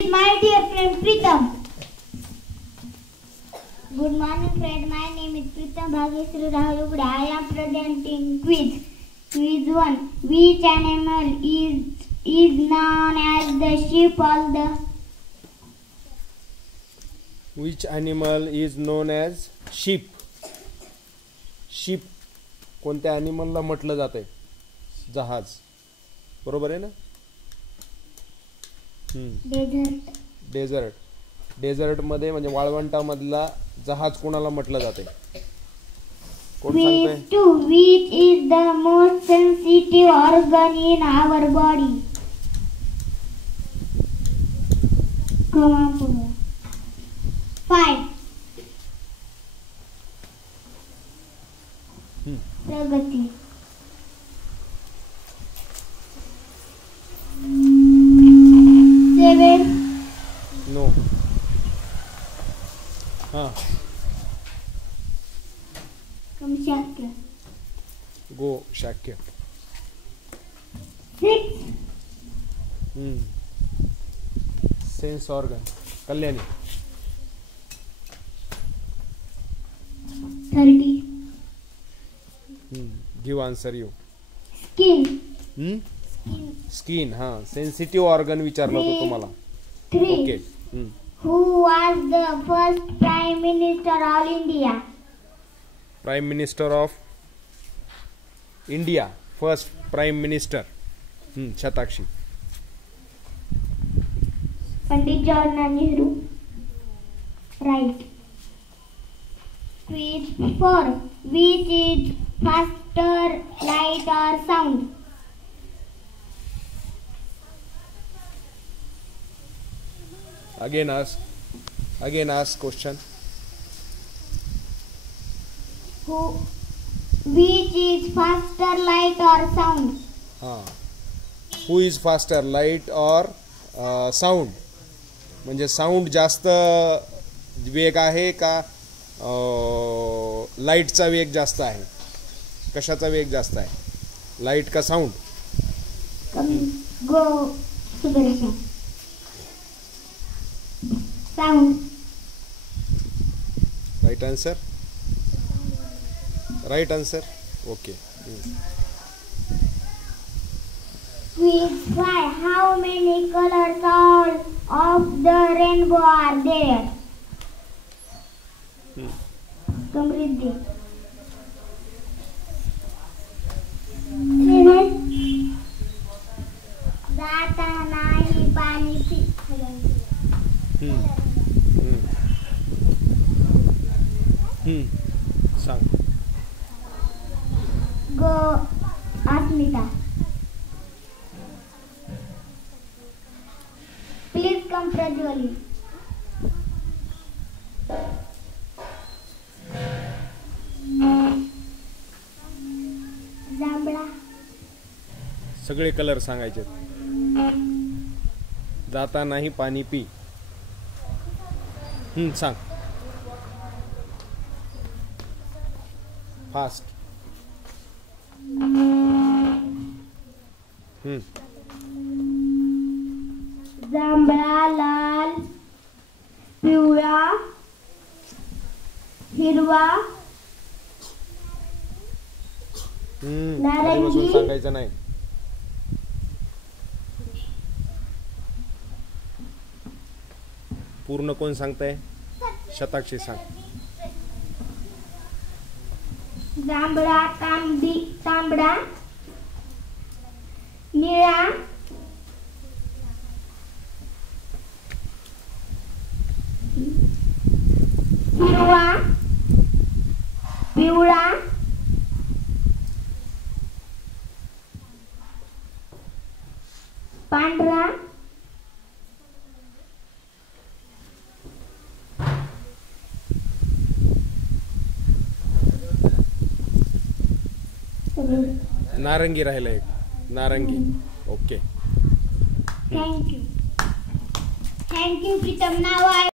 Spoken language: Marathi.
My dear friend Pritam. Good morning friend, my name is Pritam Bhagesri Rahul Ugde. I am presenting quiz. Quiz 1. Which animal is known as the sheep of the... Which animal is known as sheep? Sheep कोणत्या ॲनिमलला म्हटलं जाते? जहाज. बरोबर आहे ना? डेझर्ट मध्ये म्हणजे वाळवंटामधला जहाज कोणाला म्हटलं जाते? कोण सांगते? Which is the most sensitive organ in our body? Come on. 5. प्रगती. 7. No. हाँ. कम Shakya. Go Shakya. 6. Sense organ. Kalyani. 30. Give answer you. Skin. Skin. हाँ. Sensitive organ विचारलं होतं तुम्हाला. 3. Okay. Who was the first Prime Minister of India? Prime Minister of India. First Prime Minister. Shatakshi. Pandit Jawaharlal Nehru. Right. Quiz 4. Which is faster, light or sound? Again ask question. Which is faster, light or sound? Who is faster, light or sound? म्हणजे साऊंड जास्त वेग आहे का लाईटचा वेग जास्त आहे? कशाचा वेग जास्त आहे? लाईट का sound? Go Sudarshan. Sound. Right answer? Right answer? Okay. Quiz 5. How many colors of the rainbow are there? Samriddhi. 7. जाता नाही पाणी पी. सांग. Go Asmita. Please come Prajwali. जांभळा. सगळे कलर सांगायचे. जाता नाही पाणी पी. सांग. फास्ट. जांभळा, लाल, पिवळा, हिरवा, नारंगी. सांगायचं नाही. पूर्ण कोण सांगताय? शताक्षी सांग. जांभळा, तांबडा, निळा, हिरवा, पिवळा, पांढरा, नारंगी राहिला एक. नारंगी. Okay. Thank you. Pritam. Now I